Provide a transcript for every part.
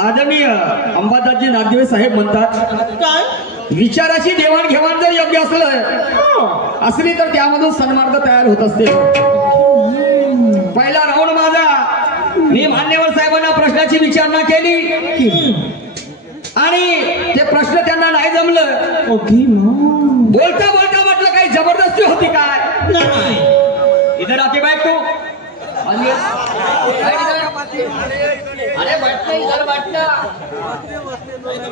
आदरणीय अंबादासजी नागदेव साहेब म्हणतात विचाराची देवाणघेवाण जर योग्य असली तर त्यामधून सन्मार्ग तयार होत असते. पहिला राऊंड माझा मी मान्यवर साहेबांना प्रश्नाची विचारणा केली आणि ते प्रश्न त्यांना नाही जमलं. बोलता बोलता म्हटलं काही जबरदस्ती होती काय? इधर आके बैठ तू. अरे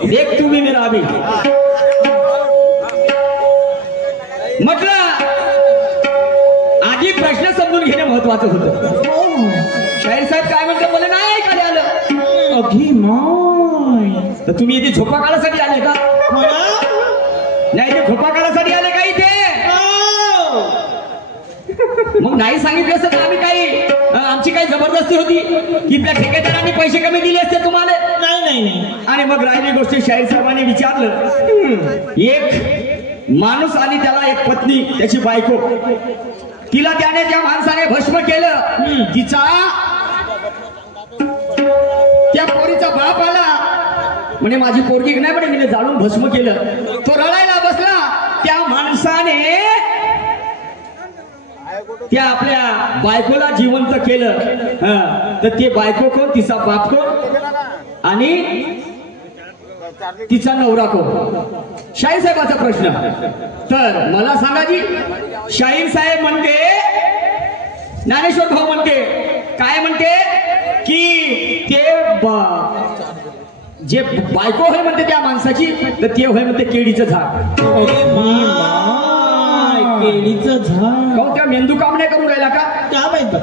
देख तुम्ही मेरा अभी म्हटलं आधी प्रश्न समजून घेणे महत्वाचं होतं. शाहीर साहेब काय म्हणतात मला नाही ऐकायला आलं. अघी माय तर तुम्ही इथे झोपा काढायसाठी आले का? नाही ते झोपा काढायसाठी आले का इथे? मग नाही सांगितलं असतं तर आम्ही काही आमची काही जबरदस्ती होती की त्या ठेकेदारांनी पैसे कमी दिले असते तुम्हाला? नाही. आणि मग राहिली गोष्ट शाहीर साहेबांनी विचारलं. एक माणूस आणि त्याला एक पत्नी त्याची बायको, तिला त्याने त्या माणसाने भस्म केलं. तिचा त्या पोरीचा बाप आला म्हणजे माझी पोरगी नाही म्हणे मी जाळून भस्म केलं. तो रडायला बसला. त्या माणसाने त्या आपल्या बायकोला जिवंत केलं. तर ते बायको कोण? तिचा बाप कोण आणि तिचा नवरा कोण? शाहीर साहेबाचा प्रश्न. तर मला सांगा जी, शाहीर साहेब म्हणते, ज्ञानेश्वर भाऊ म्हणते काय म्हणते की ते जे बायको होय म्हणते त्या माणसाची तर ते होय म्हणते केळीचं झाड. केळीचं झाड का? त्या मेंदू काम नाही करून राहिला का? काय माहित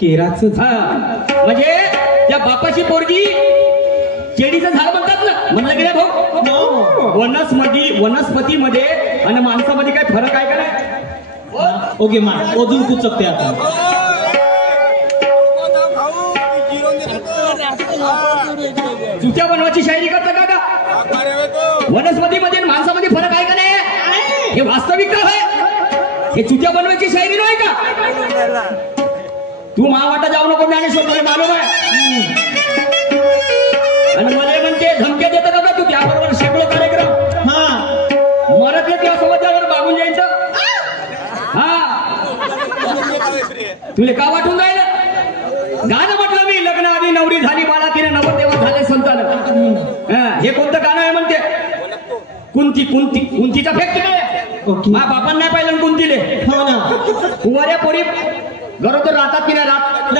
केळाचं झाड म्हणजे त्या बापाची पोरगी केळीचं झाड म्हणतात ना. म्हणलं की नाही भाऊ? वनस्पतीमध्ये आणि माणसामध्ये काय फरक आहे का नाही? ओके मा अजून कुचकते आता. चुत्या बनवायची शायरी करता का? वनस्पतीमध्ये माणसामध्ये फरक आहे का नाही? हे वास्तविकता आहे. हे चुत्या बनवायची शायरी नाही का? तू महावाटा जाऊ नको ज्ञानेश्वर तुला मालूम आहे. आणि मला म्हणते धमक्या देतात का तू? त्याबरोबर शेकडो कार्यक्रम मराठी त्या समाजावर बागून जायचं. तुला का वाटून राहिलं? गाणं म्हटलं मी लग्न आधी नवरी झाली बाळा तिने नवरदेवा झाले संतान. हे कोणतं गाणं आहे म्हणते? कुंतीचा फॅक्ट काय? मा बापान नाही पाहिलं कुंतीले. हो ना. कुवाऱ्या पोरी गरोदर राहतात की नाही राहत?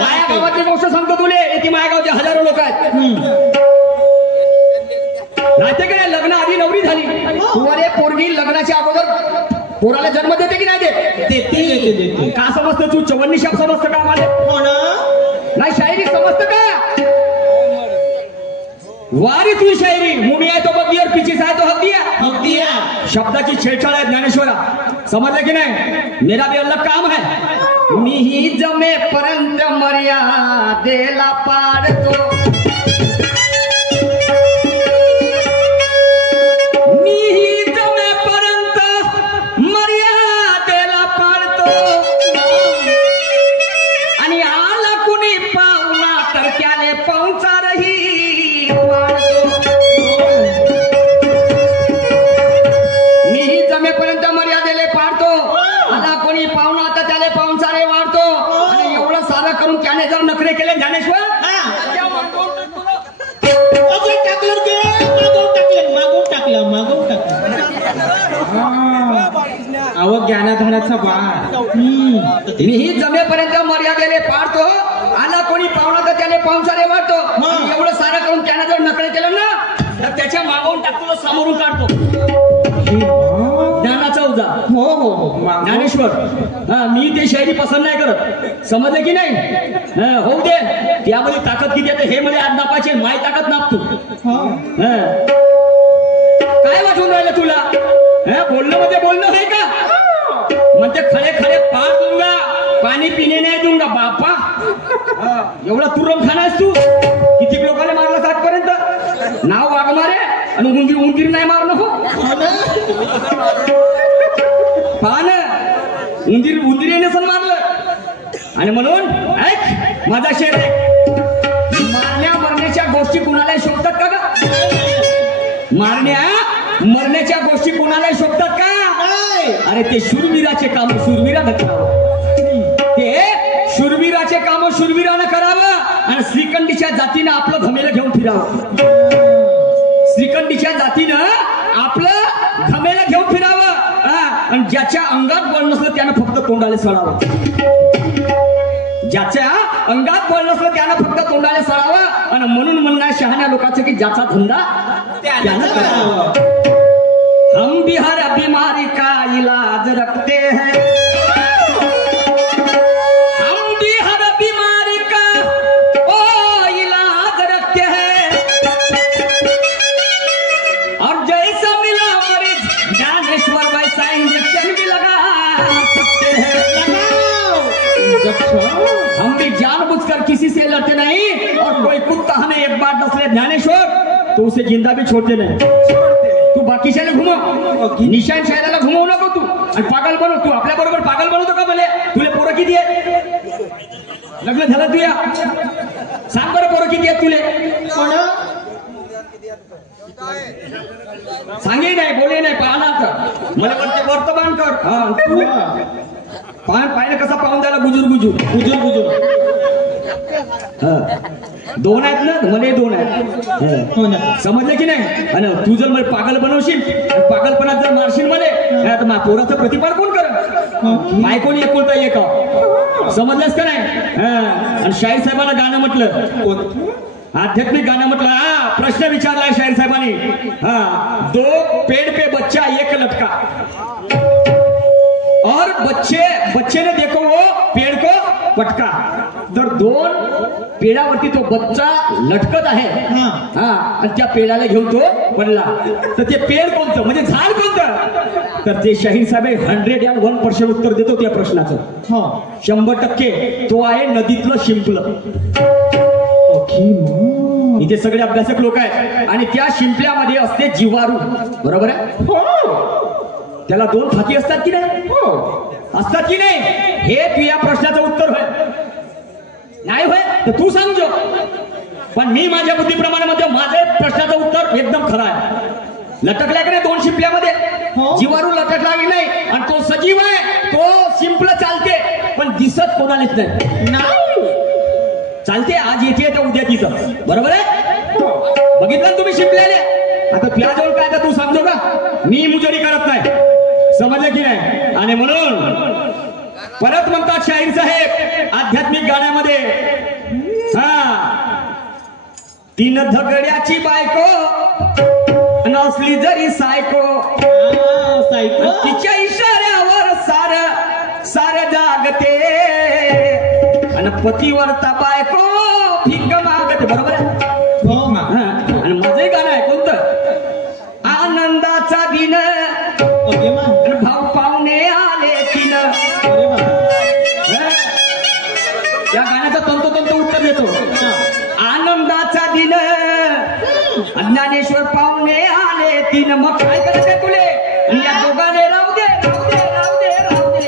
माया गावाची गोष्ट सांगतो तुले. ती मायागावचे हजारो लोक आहेत. राहते की नाही? लग्न आधी नवरी झाली. कुवारे पोरगी लग्नाच्या अगोदर पोराला जन्म देते की नाही देते? का समजतं तू? चवन्नी शाप समजतं का मला? नाही शायरी समजतं का? वारी तू शायरी मुमी आहे तो बघियर पिचीस आहे तो हद्दिया. शब्दाची छेडछाड आहे ज्ञानेश्वरा. समजलं की नाही? मेरा भी अलग काम है. मी ही जमेपर्यंत मर्यादेला पाडतो. नखरे केले ज्ञानेश्वर अव ज्ञानाधाराचा बाळ. मीही जमेपर्यंत मर्यादेले पाडतो. आला कोणी पाहुणा तर त्याने पाहुणचारे वाटतो. एवढं सारं करून त्याने जर नखरे केलं ना तर त्याच्या मागून टाकतो समोरून काढतो. ज्ञानाचा उजा. हो ज्ञानेश्वर. मी ते शायरी पसंत नाही करत. समजलं की नाही? होऊ दे. त्यामध्ये ताकद किती येते हे मला आज नापायचे. माय ताकद नाप तू. काय वाटून राहिलं तुला? बोलणं मध्ये बोलणं आहे का? म्हणजे खडे खडे पाड दूंगा पाणी पिणे नाही दूंगा बापा. एवढा तुरम खाना आहेस तू. किती लोकांना मारलं आजपर्यंत. नाव वाघ मारे आणि उंदीर उंदीर नाही मारणं हो. पहा ना उंदीर उंदीर नसन मारलं. आणि म्हणून ऐक माझा शेर आहे. मारण्या मरण्याच्या गोष्टी कुणाला शोभतात का ग. मारण्या मरण्याच्या गोष्टी कुणाला शोभतात का. अरे ते शूरवीराचे काम शूरवीरानं करावं. ते शूरवीराचे काम शूरवीरानं करावं आणि श्रीखंडीच्या जातीनं आपलं घमेलं घेऊन फिरावं. श्रीखंडीच्या जातीनं आपलं घमेलं घेऊन फिरावं. आणि ज्याच्या अंगात बळ नसलं त्यानं फक्त तोंडाला सळावं. ज्याच्या अंगात बळ नसलं त्यानं फक्त तोंडाला सळावं. आणि म्हणून म्हणणार शहाण्या लोकांचं की ज्याचा धंदा त्यानं करावा. हम भी हर बीमारी का इलाज रखते हैं. हम भी हर बीमारी का ओ इलाज रखते हैं. और जैसा मिला मरीज ज्ञानेश्वर वैसा इंजेक्शन भी लगा सकते हैं. हम भी जानबूझकर किसी से लड़ते नहीं. और कोई कुत्ता हमें एक बार डस ले ज्ञानेश्वर तो उसे जिंदा भी छोड़ते नहीं. तू बाकीच्याला घुमव. निशान शायदाला घुमवू नको तू. आणि पागल बनव. तू आपल्या बरोबर पागल बनवतो का भले. तुला पोरं किती आहे. लग्न झालं तुया. सांग बरं पोरं किती आहेत तुले. सांगे नाही बोले नाही पाहणार तर मला वाटते वर्तमान कर. पाहिलं कसा पाहून त्याला गुजूर गुजूर गुजूर गुजूर. दोन आहेत ना मला दोन आहेत. समजलं की नाही. आणि तू जर मला पागल बनवशील पागलपणात जर मारशील मला तर माझ्या पोराचं प्रतिपाद कोण कर. बायकोनी एकुलता एक. समजलंस का नाही. आणि शाहीर साहेबांना गाणं म्हटलं. आध्यात्मिक गाणं म्हटलं. प्रश्न विचारलाय शाहीर साहेबांनी. दो पेड़ पे बच्चा एक लटका. और बच्चे ने देखो वो पेड़ को पटका. तर दोन पेडावरती तो बच्चा लटकत आहे. आणि त्या पेडाला घेऊन तो पडला. तर ते पेड कोणतं म्हणजे झाड कोणतं. तर ते शाहीर साहेब 101% उत्तर देतो त्या प्रश्नाचं. 100% तो आहे नदीतलं शिंपलं. इथे सगळे अभ्यासक लोक आहेत. आणि त्या शिंपल्यामध्ये असते जिवारू. बरोबर आहे. त्याला दोन खाती असतात की नाही. असतात की नाही. हे तुझ्या प्रश्नाचं उत्तर होय नाही होय तर तू सांगजो. पण मी माझ्या बुद्धीप्रमाणे मध्ये माझ्या प्रश्नाचं उत्तर एकदम खरं आहे. लटकल्या की नाही दोन शिंपल्यामध्ये. जिवारू लटकला की नाही. आणि तो सजीव आहे. तो शिंपलं चालते पण दिसत कोणालाच नाही. चालते आज येते तर उद्या तिथं. बरोबर आहे. बघितलं तुम्ही शिंपल्याने. आता तुझ्याजवळ काय तर तू समजो का. मी मुजोरी करत नाही. समजलं की नाही. आणि म्हणून परत म्हणतात शाहीर साहेब आध्यात्मिक गाण्यामध्ये. तीन धगड्याची बायको नसली जरी सायको. तिच्या इशाऱ्यावर सार जागते. आणि पतीवरता बायको भिंग मागते. बरोबर आहे. आणि माझंही गाणं आहे कोणतं. आनंदाचा दिन भाऊ पाहुणे आले तीन. या गाण्याचं तंतोतंत उत्तर देतो. आनंदाचा दिन ज्ञानेश्वर पाहुणे आले तीन. मग काय करायचंय तुले. या दोघांनी राहू दे राहू दे राहू दे राहू दे.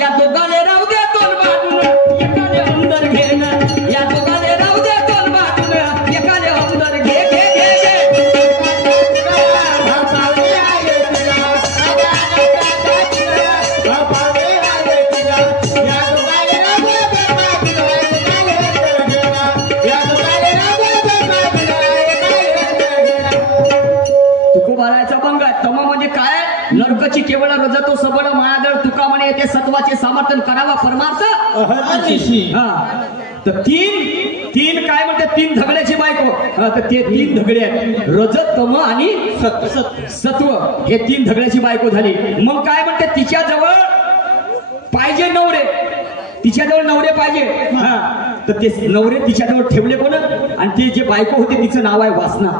या दोघांनी राहू दे दोन बाजून एकाने अंदर घेण. या दोघांनी राहू दे दोन बाजून एकाने अंदर घे घे घे घे. तुकोबारायचा बंग तमा म्हणजे काय. नरकची केवळ रजतो सबळ मायादळ तुका म्हणे येते सत्वाचे समर्थन करावा परमार्थ. तर तीन काय म्हणते. तीन धगड्याची बायको. तर ते तीन धगडे आहेत. रजत तम आणि सत्व हे तीन धगड्याची बायको झाली. मग काय म्हणते तिच्याजवळ पाहिजे नवरे. तिच्याजवळ नवरे पाहिजे. तर ते नवरे तिच्याजवळ ठेवले कोण. आणि ते जे बायको होती तिचं नाव आहे वासना.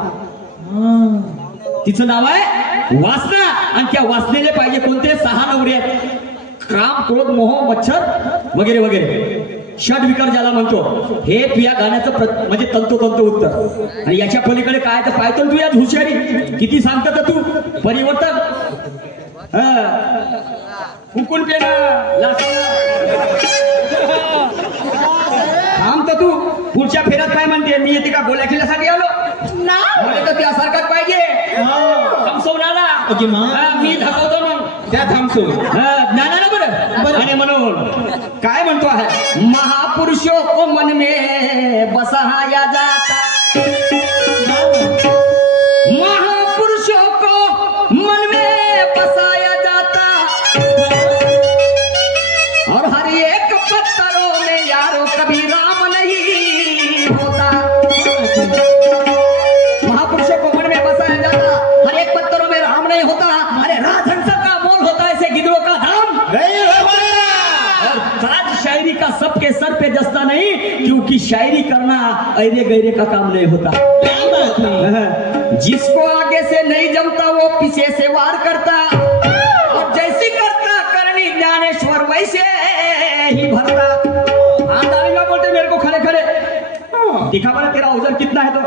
तिचं नाव आहे वासना. आणि त्या वासनेले पाहिजे कोणते 6 नवरे आहेत. काम क्रोध मोह मच्छर वगैरे वगैरे षड विकार ज्याला म्हणतो हे तुझ्या गाण्याचं म्हणजे तंतोतंत उत्तर. आणि याच्या पलीकडे काय तर पाहतो तू यात हुशारी किती सांगत तर तू परिवर्तन हुकून पेना थांब तर तू पुढच्या फेऱ्यात काय म्हणते मी येते का गोल्या खेळण्यासाठी आलो मला तर त्यासारखाच पाहिजे थांबसवणारा मी धकवतो मग त्या थांबतो ज्ञानाला बरं आणि म्हणून काय म्हणतो आहे महापुरुषो को मन में बसाया जाता महापुरुषों को मन में बसाया जाता और हर एक पत्थरों में यारो कभी राम नहीं होता. महापुरुषों को मन में बसाया जाता हर एक पत्थरों में राम नहीं होता. अरे राजहंस का मोल होता है ऐसे गिद्धों का धाम और राज शायरी का सबके सर पे जस्ता नहीं क्योंकि शायरी करना ऐरे गैरे का काम नहीं होता. जिसको आगे से नहीं जमता वो पीछे से वार करता और जैसी करता करनी ज्ञानेश्वर वैसे ही भरता. हाँ बोलते मेरे को खड़े खड़े दिखा बड़ा तेरा औजार कितना है तो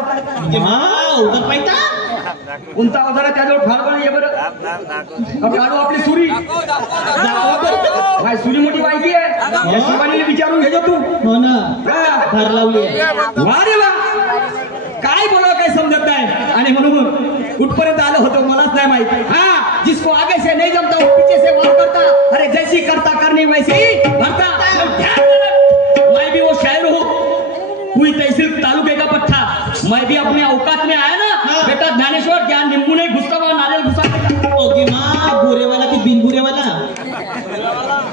उधर पाहिजे कोणता औजार आहे त्याजवळ फार बरं ये बरं काढू आपली सुरी काय सुरी मोठी माहिती आहे या शिवानीला विचारून घे तू हो ना फार लावली वा रे वा काय बोलावं काय समजत नाही. आणि म्हणून कुठपर्यंत आलं होतं मलाच नाही माहिती. हा जिसको आगे से नहीं जमता वो पीछे से वार करता अरे जैसी करता करनी वैसी ही भरता. मैं भी वो शायर हूँ कोई तहसील तालुके का पट्टा मैं भी अपने औकात में आया ना बेटा ज्ञानेश्वर ज्ञान निम्बू नहीं घुसता हुआ नारियल घुसा ओके माँ बुरेवाला की बिनबुरेवाला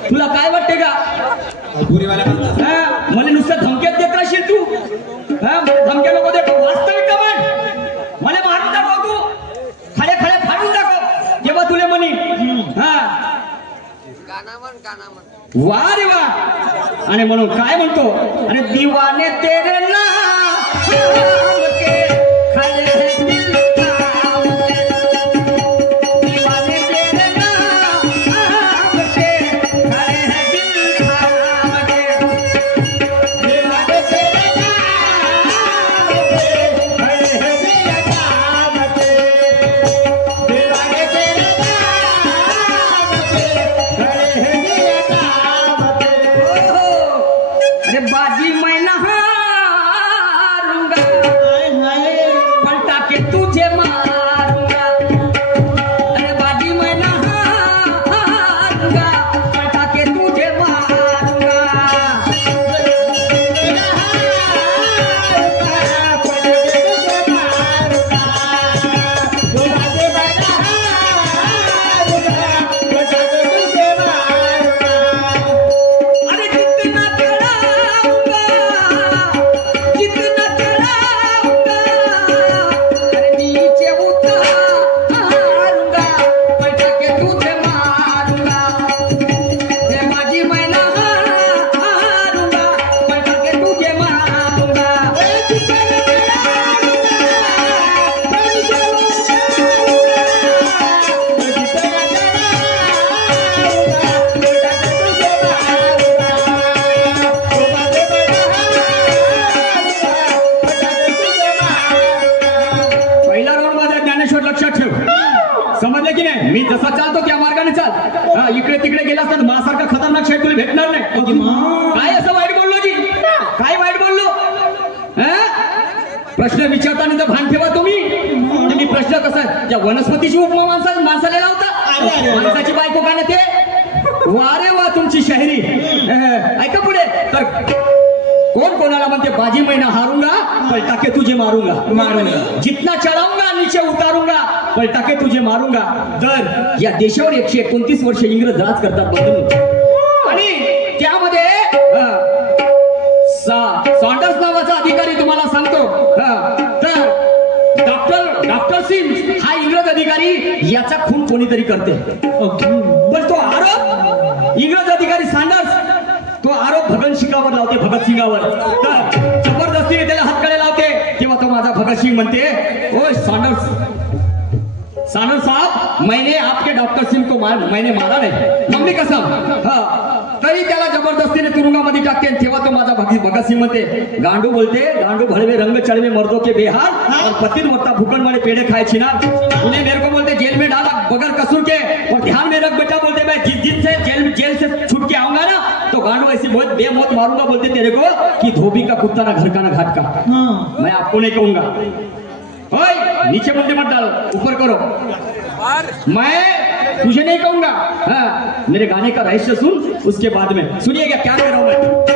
तुला काय वाटते का बुरेवाला मला नुसतं धमक्यात देत राहशील तू धमक्या नको दे वास्तविक म्हण मला मारून दाखव तू खडे खडे फाडून दाखव जेव्हा तुले म्हणी वा रे वा. आणि म्हणून काय म्हणतो अरे दीवाने तेरे नाम के खड़े हैं दिल थाम के. दीवाने तेरे नाम के खड़े हैं दिल थाम के. दीवाने तेरे नाम के खड़े हैं दिल थाम के. दीवाने तेरे नाम के खड़े हैं दिल थाम के. अरे बाजी मैं नहारूंगा पलटा के तुझे मारूंगा. अरे बाजी मैं नहारूंगा पलटा के तुझे मारूंगा. अरे जितना चढ़ाऊंगा जितना चढ़ाऊंगा अरे नीचे उतारूंगा पलटा के तुझे मारूंगा. हे बाजी मैं नहारूंगा पलटा के तुझे मारूंगा. पहिला राऊंड माझा ज्ञानेश्वर लक्षात ठेव समजलं की नाही मी जसा चालतो त्या मार्गाने चाल. इकडे तिकडे गेलास तर माझ्यासारखा खतरनाक शेट तुला भेटणार नाही. काय असं वाईट बोललो जी काय वाईट बोललो प्रश्न विचारताना तर भान ठेवा तुम्ही. मी प्रश्न कसा ज्या वनस्पतीची उपमा माणसाला लावता माणसाची बायको का ते वा रे वा तुमची शायरी. ऐका पुढे तर कोण कोणाला म्हणते बाजी मैं हारूंगा पलटा के तुझे मारूंगा जितना चढाऊंगा नीचे उतारूंगा पलटा के तुझे मारूंगा. तर या देशावर 129 वर्ष इंग्रज राज करतात बदलून आणि त्यामध्ये सॉन्डर्स नावाचा अधिकारी तुम्हाला सांगतो तर डॉक्टर सिंग हा इंग्रज अधिकारी याचा खून कोणीतरी करते. पण तो आरोप इंग्रज अधिकारी सॉन्डर्स तो आरोप भगतसिंगावर लावते भगतसिंगावर. तर जबरदस्तीने त्याला हातकडे लावते तेव्हा तो माझा भगतसिंग म्हणते ओ सॉन्डर्स साहब मैंने आपके डॉक्टर भगत सिंग को मैंने मारा नाही मम्मी कसम हा तरी त्याला जबरदस्तीने तुरुंगामध्ये टाकते आणि तेव्हा तो माझा भगत सिंह म्हणते गांडू बोलते गांडू भड़वे रंग चढ़वे मर्दों के बेहाल और पतिन मरता भूखन वाले पेड़े खाए छिना उन्हें मेरे को बोलते जेल में डाला बगैर कसूर के और ध्यान में रख बेटा बोलते मैं जिस दिन से जेल से छूट के आऊंगा ना तो गांडू ऐसी बहुत बेमौत मारूंगा बोलते तेरे को कि धोबी का कुत्ता ना घर का ना घाट का मैं आपको नहीं कहूंगा ओए नीचे मुंडे मत डालो ऊपर करो मैं तुझे नहीं कहूंगा हाँ, मेरे गाने का रहस्य सुन उसके बाद में सुनिएगा क्या कर रहा हूं मैं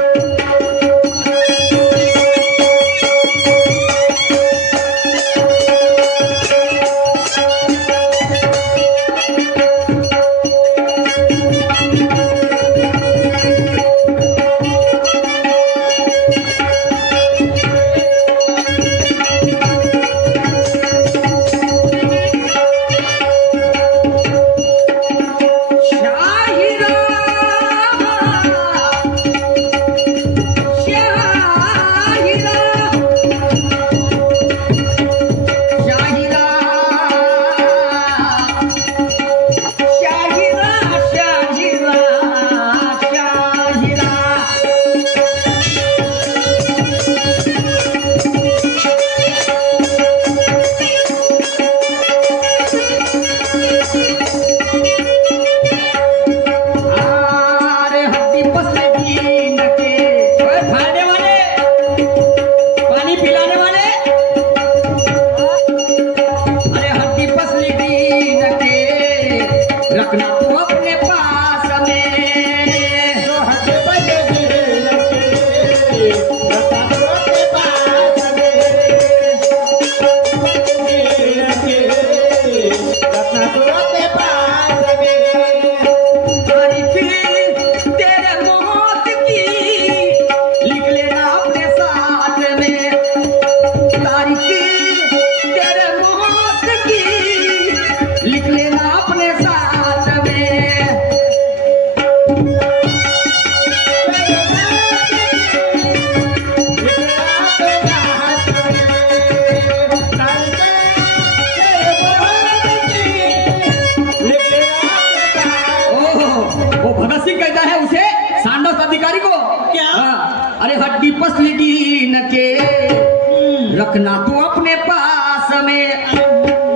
रखना तू अपने पास में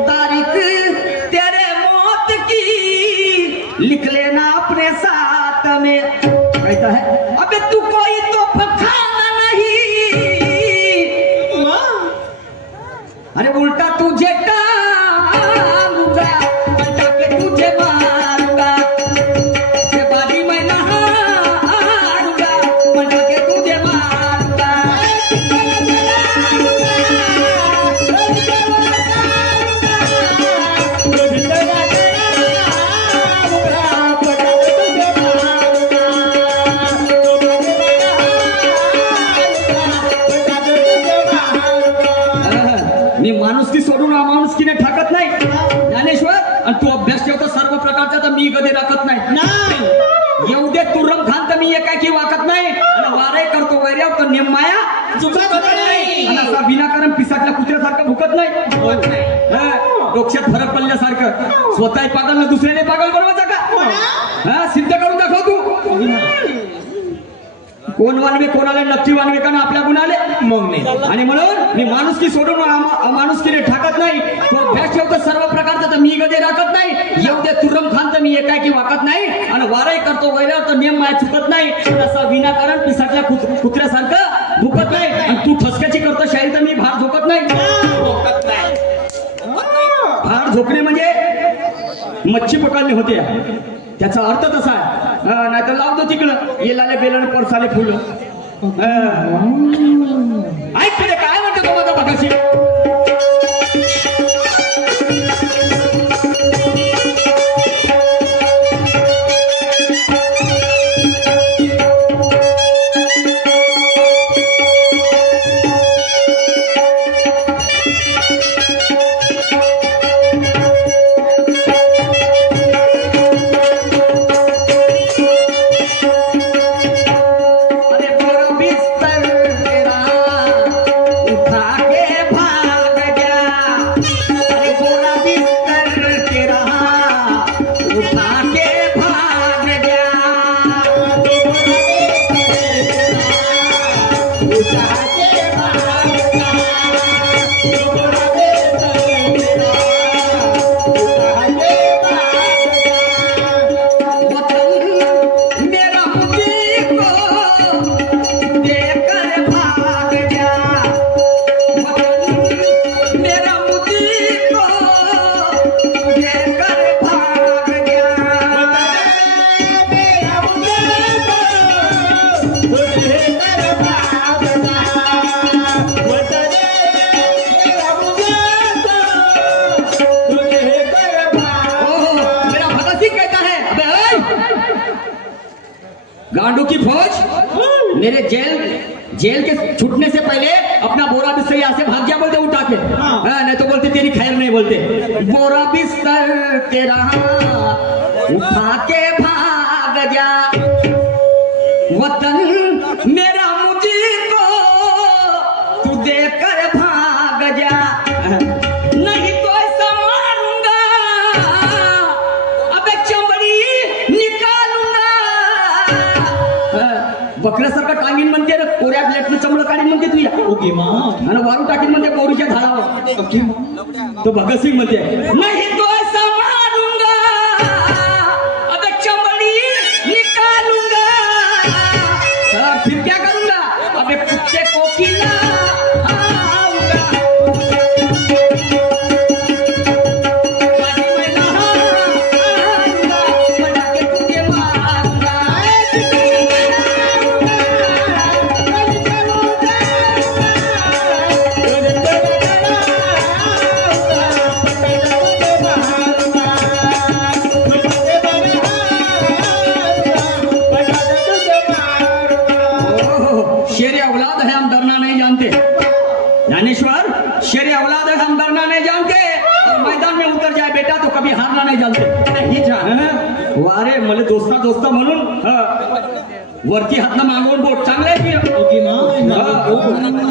तारीख तेरे मौत की लिख लेना अपने साथ में कहता है अबे तू कोई तो खाना नहीं अरे उल्टा तुझे टांगूंगा पलटा के तुझे मारूंगा ये बाजी मैं नहारूंगा पलटा के तुझे मारूंगा मी माणुसकी सोडून अमाणुसकीने ठाकत नाही ज्ञानेश्वर आणि तू अभ्यास ठेवतो सर्व प्रकारचा तर मी गदे राखत नाही येऊ दे तुरम खान तर मी एकाकी वाकत नाही आणि वारे करतो वैर्याव तर नेमाया चुकत नाही आणि असा विनाकारण पिसाटल्या कुत्र्यासारखं भुकत नाही डोक्यात फरक पडल्यासारखं स्वतः पागल ना दुसऱ्याने पागल बनवायचा का हा सिद्ध करून दाखव तू कोण वानवे कोणाला नक्की वानवे का ना आपल्या गुणाले मग नाही आणि म्हणून मी माणुसकी सोडून अमाणुसकीने ठाकत नाही तो अभ्यास ठेवतो सर्व प्रकारचा तर मी गदे राखत नाही येऊ दे तुरम खान तर मी एकाकी वाकत नाही आणि वाराही करतो वैरावर तर नेम माया चुकत नाही असा विनाकारण पिसाटल्या कुत्र्यासारखं भुकत नाही आणि तू ठसक्याची करतो शायरी तर मी भार झोकत नाही भार झोकणे म्हणजे मच्छी पकडणे होते त्याचा अर्थ तसा आहे नाही तर लावतो तिकडं येलाले बेलन परसाले फुलं ऐक पुढे काय म्हणतो तो माझा बघाशी उठा के भा गांडू की फौज मेरे जेल के छूटने से पहले अपना बोरा बिस्तर यहाँ से भाग गया बोलते उठा के। नहीं तो बोलते तेरी खैर नहीं बोलते। बोरा बिस्तर तेरा उठा के भाग जा, वतन मेरा मुझको तू देकर भाग जा, नहीं तो ऐसा मारूंगा अबे चमड़ी निकालूंगा। बकऱ्यासारखा टांगीन म्हणते रे, कोऱ्या प्लेटनं चमडं काढीन म्हणते तुया ओके मा आणि वारू टाकीन म्हणते पोरीच्या झाडावर। ओके तो भगतसिंग म्हणते नहीं तो ऐसा मारूंगा अबे चमड़ी निकालूंगा, फिर क्या करूंगा अबे कुत्ते को खिलाऊंगा, पानी में नहाऊंगा, बना के तुझे मारूंगा, शेर औलाद है हम डरना नहीं जानते। ज्ञानेश्वर शेर औलाद है हम डरना नहीं जानते, और मैदान में उतर जाए बेटा तो कभी हारना नहीं जानते। नहीं जान वारे मले दोस्ता म्हणून वरती हातनं मागवून बोट चांगले आहे की ओके मा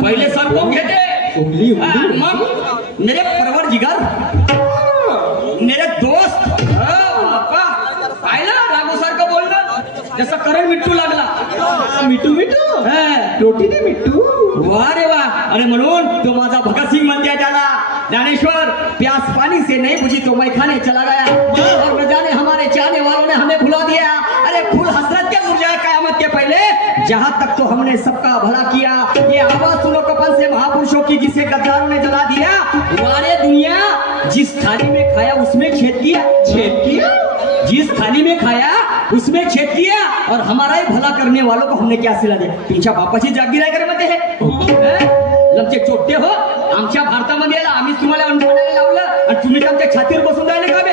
पहिले सर कोण घेते मग मेरे परवर जिगर मेरे दोस्त पाहिलं राघू सारखं बोलणं जसं करण मिट्टू लागला। मिठू मिठू रोटी दे मिठू वाह रे वाह। अरे म्हणून तो माझा भगतसिंग म्हणते त्याला ज्ञानेश्वर प्यास पानी से नहीं बुझी तो मैं खाने चला गया, और न जाने हमारे चाहने वालों ने हमें भुला दिया। अरे फूल हसरत के मुरझाए कयामत के पहले, जहाँ तक तो हमने सबका भला किया। ये आवाज सुनो कपन से महापुरुषों की जिसे गद्दारों ने जला दिया। वारे दुनिया जिस थाली में खाया उसमें छेद किया, जिस थाली में खाया उसमें छेद किया, और हमारा ही भला करने वालों को हमने क्या सिला दिया। तुमच्या बापाची जागीर करे म्हणते हे लमचे चोट्टे हो, आमच्या भारतामध्ये यायला आम्हीच तुम्हाला अन्न बनायला लावलं आणि तुम्ही आमच्या छातीवर बसून राहिले का बे?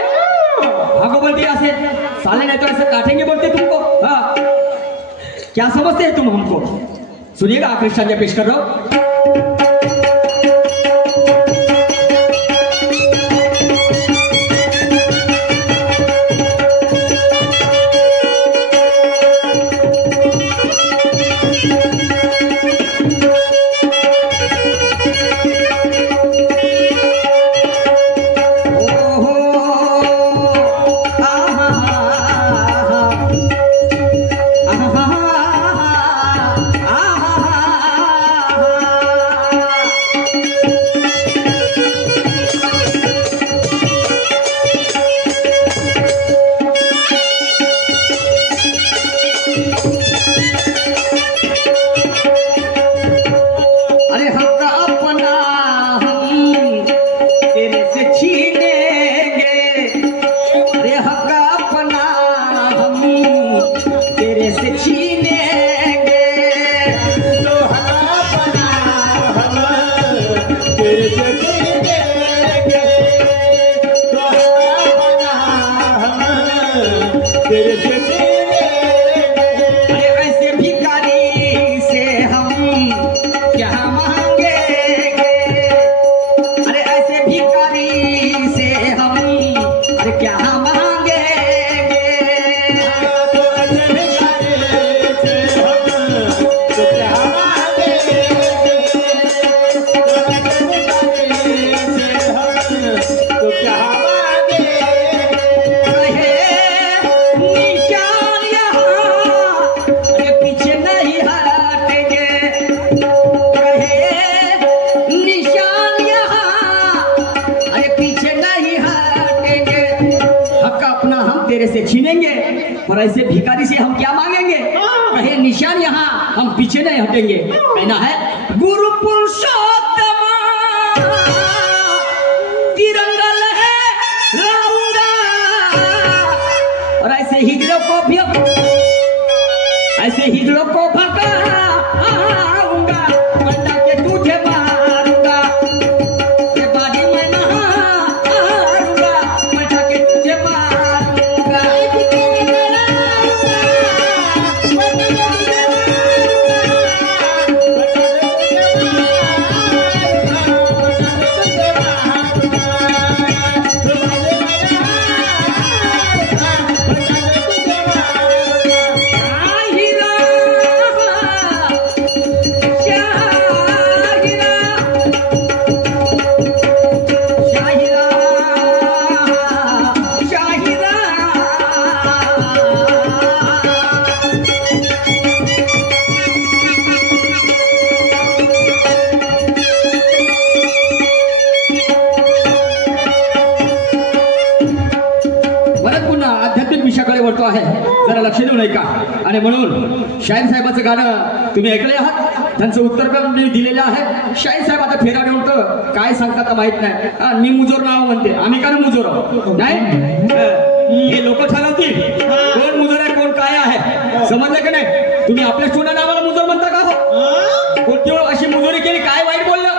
भागो बोलते ऐसे साले नहीं तो ऐसे काटेंगे बोलते तुमको। हाँ क्या समझते हैं तुम हमको? सुनिएगा आखिरी संजय पेश कर रहा हूं। निशान यहाँ हम पीछे नहीं हटेंगे। कहना है गुरु पुरुषोत्तम तिरंगा लहराऊंगा और ऐसे हिजड़ों को भी ऐसे हिजड़ों को भगाऊंगा बंदा के तुझे मारूंगा ये बाजी मैं नहारूंगा बंदा के तुझे मारूंगा वळतो आहे जरा लक्ष देऊ नये का आणि म्हणून शाहीर साहेबांचं गाणं तुम्ही ऐकले आहात त्यांचं उत्तर पण मी दिलेलं आहे शाहीर साहेब आता फेरा देऊन तर काय सांगतात माहित नाही मी मुजोर नाव म्हणते आम्ही का मुजोर नाही हे लोक ठरवतील कोण मुजोर आहे कोण काय आहे समजलं का नाही तुम्ही आपल्या छोट्या नावाला मुजोर म्हणता का हो कोणती अशी मुजोरी केली काय वाईट बोललं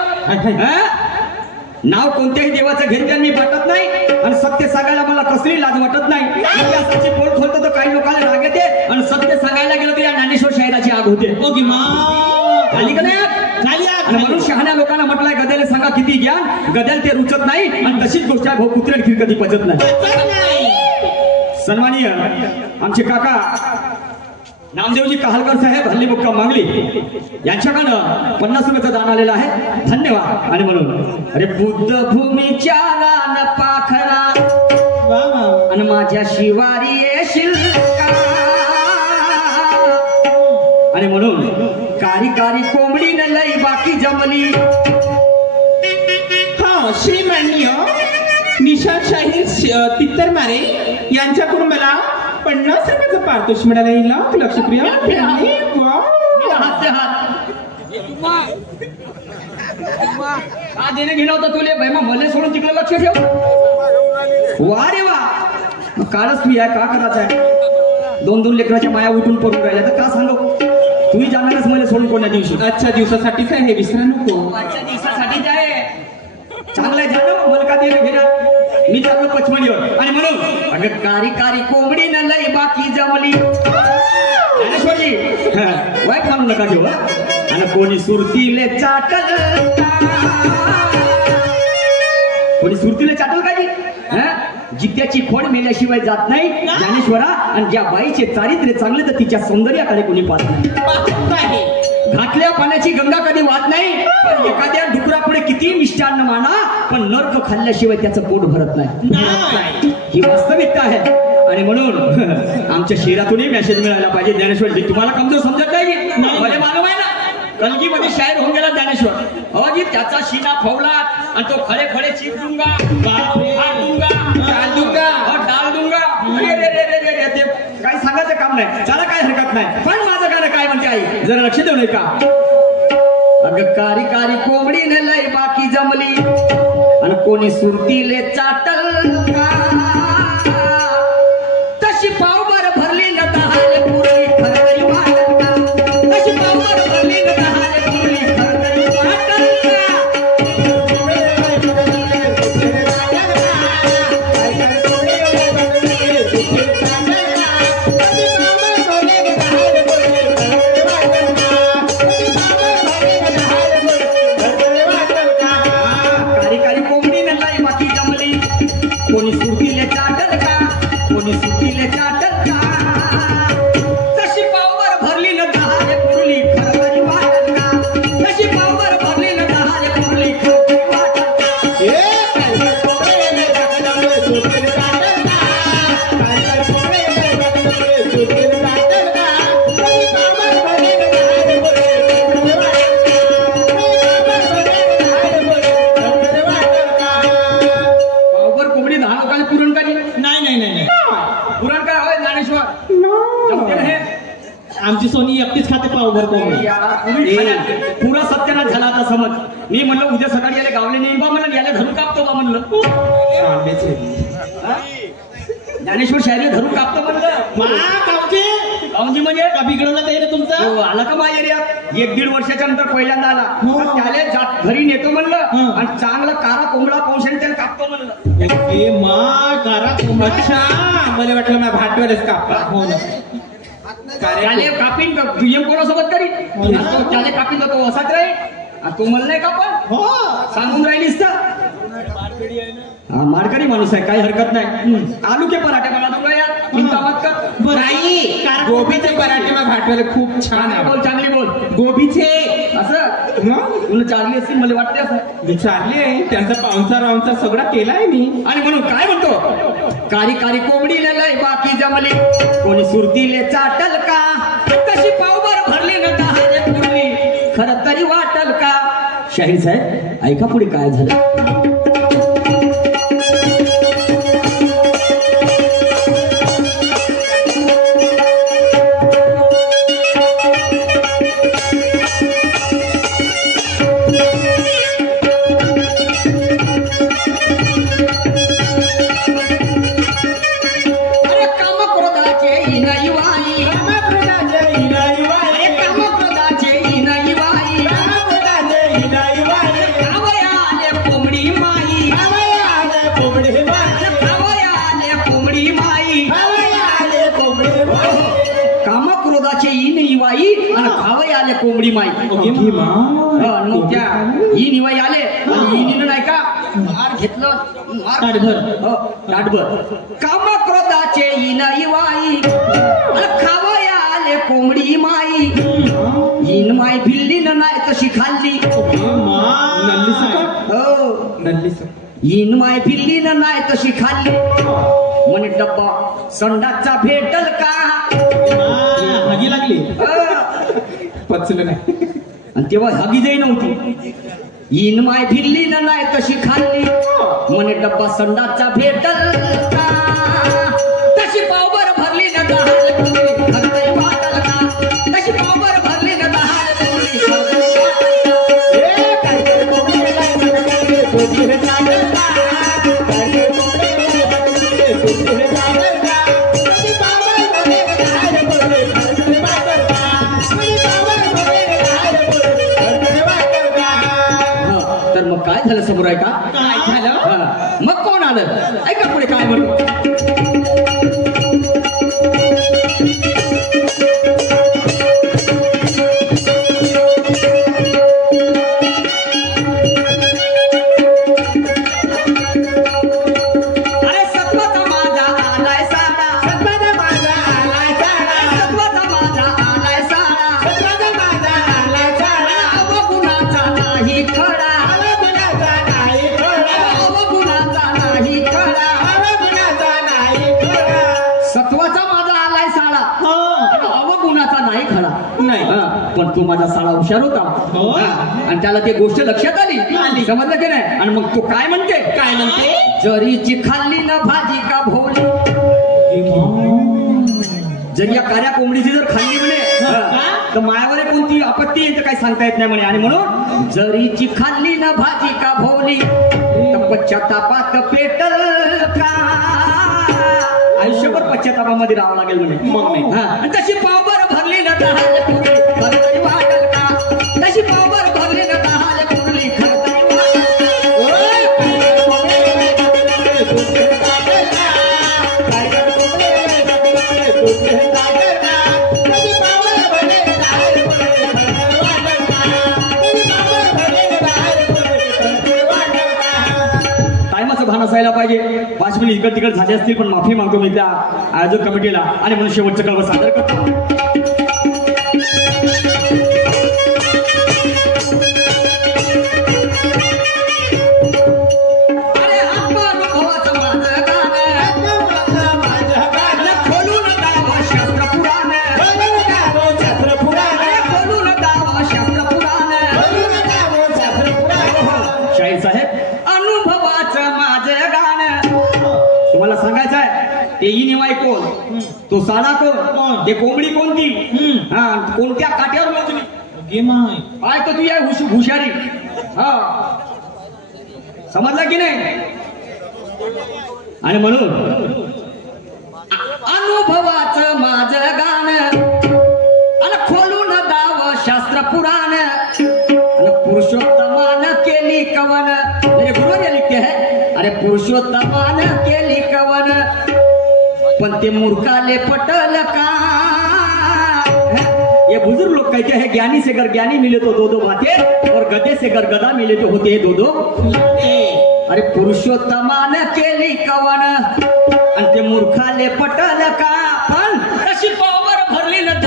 नाव कोणत्याही देवाचं घेतल्याने मी वाटत नाही आणि सत्य सांगायला मला कसली लाज वाटत नाही इतिहासाची पोल खोलतो तर काही लोकांना राग येते आणि सत्य सांगायला गेलं तर या ज्ञानेश्वर शाहिराची आग होते झाली का नाही आणि म्हणून शहाण्या लोकांना म्हटलंय गद्याला सांगा किती ज्ञान गद्याला ते रुचत नाही आणि तशीच गोष्ट आहे भाऊ कुत्र्याला खीर कधी पचत नाही सन्माननीय आमचे काका नामदेवजी कहालकर साहेब हल्ली मुक्काम मांगली यांच्याकडनं 50 रुपयाचं दान आलेलं आहे धन्यवाद आणि म्हणून अरे बुद्ध भूमीच्या रान पाखरा आणि माझ्या शिवारी येशील का आणि म्हणून कारी कारी कोंबडी न लई बाकी जमली हा श्रीमान्य निशाद शाहीर तित्तरमारे यांच्याकडून मला 50 रुपयाचं पारितोषिक मिळालं आहे लाख लक्ष प्रिया हात देणे घेणं होतं तुले भाई मग मला सोडून तिकडे लक्ष ठेव वा रे वा कालच तू या का करायचं आहे 2-2 लेकराच्या माया उठून पडून राहिल्या तर का सांगू तुम्ही जाणारच मला सोडून कोणत्या दिवशी आजच्या दिवसासाठीच आहे हे विसरा नको आजच्या दिवसासाठीच आहे चांगलं जाणं मला का देणं घेणं मी चाललो पचमणीवर आणि म्हणून अगं कारी कारी कोंबडी न लई बाकी जमली ज्ञानेश्वरजी वाईट मानू नका घेऊ आणि कोणी सुरतीले चाटल कोणी सुरतीले चाटल का जित्याची खोड मेल्याशिवाय जात नाही ज्ञानेश्वरा आणि ज्या बाईचे चारित्र्य चांगले तर तिच्या सौंदर्याकडे कोणी पाहत नाही घातल्या पाण्याची गंगा कधी वाहत नाही पण एखाद्या डुकरापुढे किती मिष्टान्न माना पण नर्क खाल्ल्याशिवाय त्याचं पोट भरत नाही ही वास्तविकता आहे आणि म्हणून आमच्या शहरातूनही मेसेज मिळायला पाहिजे ज्ञानेश्वर तुम्हाला कमजोर समजत नाही मला मालूम आहे ना कलगी मध्ये शायर होऊन गेला ज्ञानेश्वर अजी त्याचा शिना फवला आणि तो खडे खडे चीप दूंगा डाल दूंगा ते काही सांगायचं काम नाही त्याला काय हरकत नाही पण माझं गाणं काय म्हणते आई जरा लक्ष देऊ नये का अगं कारी कारी कोंबडी ने लय बाकी जमली आणि कोणी सुरतीले चाटल का तशी पावभर भरली न दहाले पुरली खरखरी वाटल का तशी पावभर भरली न दहाले पुरली खरखरी वाटल कोणी सुरतीले एकटीच खाते पावभर कोंबडी. पुरा सत्यानाश झाला आता समज. मी म्हणलं उद्या सकाळी याला गावले नाही बा म्हणलं, याला धरून कापतो बा म्हणलं. ज्ञानेश्वर शायरी धरून कापतो म्हणलं. गावजी म्हणजे का बिघडवलं ते तुमचं? हो, आला का माझ्या एरियात 1-1.5 वर्षाच्या नंतर पहिल्यांदा आला. तर त्याला घरी नेतो म्हणलं आणि चांगला कारा कोंबडा पोषण त्याला कापतो म्हणलं. अच्छा मला वाटलं माझ्या भाटवरच कापला. हो ना. त्याले कापीन दुय्यम कोणासोबत करी त्याले कापीन तर तो असाच राहील. तो मला नाही कापण सांगून राहिलीस तर. हा मारकरी माणूस आहे, काही हरकत नाही. आलू के पराठे मला तुला यार चिंता मत कर. नाही गोबीचे पराठे माझ्या भाटवाले खूप छान आहे. बोल चांगली बोल. गोबीचे असं तुला चालली असतील मला वाटते असं. चालली आहे त्यांचा पाहुणचार सगळा केलाय मी. आणि म्हणून काय म्हणतो, कारी कारी कोंबडीला लय बाकी जमली, कोणी सुरतीले चाटल का, कशी पावभर भरली न दहाले पुरली, खरं तरी वाटल का. शाहीर साहेब ऐका पुढे काय झालं. कोंबडी माई मग त्या ही निवाई आले ही निन नाही का मार घेतलं ताटभर. कामा क्रोधाचे ही वाई खावया आले कोंबडी माई, हिन माई भिल्ली न नाही तशी खाल्ली. हिन माय भिल्ली न नाही तशी खाल्ली, म्हणे डब्बा संडाचा भेटल का. हागी लागली पचलं नाही. आणि तेव्हा हागी जाई नव्हती. इन माय भिल्ली न नाही तशी खाल्ली, म्हणे डब्बा संडाचा भेटल का. तशी पावभर भरली न दहाल कोंबडी, खरतरी वाटल का. तशी पावभर भरली न दहाल कोंबडी, खरतरी वाटल का. तर मग काय झालं समोर आहे का. काय झालं मग कोण आलं ऐका पुढे काय म्हणतो. पण तू माझा साळा हुशार होता आणि त्याला ती गोष्ट लक्षात आली. समजलं की नाही. आणि मग तू काय म्हणते जरीची खाल्ली ना भाजी का भोवली. जरी या कार्या कोंबडीची जर खाल्ली म्हणे तर मायावर कोणती आपत्ती येते काही सांगता येत नाही म्हणे. आणि म्हणून जरीची खाल्ली ना भाजी का भोवली, तर पश्चातापात पेटल का. आयुष्यभर पश्चातापामध्ये राहावं लागेल म्हणे. मग नाही तशी पावभर भरली ना दहाल पुरली, खरं तरी वाटल का. तशी पावभर भरली ना दहाल पुरली, खरं तरी टायमाचं भान असायला पाहिजे. 5 मिनिट इकड तिकड झाले असतील पण माफी मागतो मी त्या आयोजक कमिटीला. आणि म्हणून शेवटचं कळवं सादर करतो. ते ही निवाय कोण तो साडा कोण ते कोंबडी कोणती हा कोणत्या काट्यावर मोजली गेम आहे काय तर तू या हुशारी हा समजला की नाही आणि म्हणून अनुभवाचं माझं गाणं आणि खोलून दाव शास्त्र पुराण आणि पुरुषोत्तमान केली कवन मेरे गुरु ने लिखते हैं अरे पुरुषोत्तमान केली कवन पण ते मूर्खाले पटल का ये बुजुर्ग लोग कहते हैं ज्ञानी से अगर ज्ञानी मिले तो दो दो बातें और गधे से अगर गधा मिले तो होते हैं दो दो अरे पुरुषोत्तमान केली कवन आणि ते मूर्खाले पटल का पण तशी पावर भरली न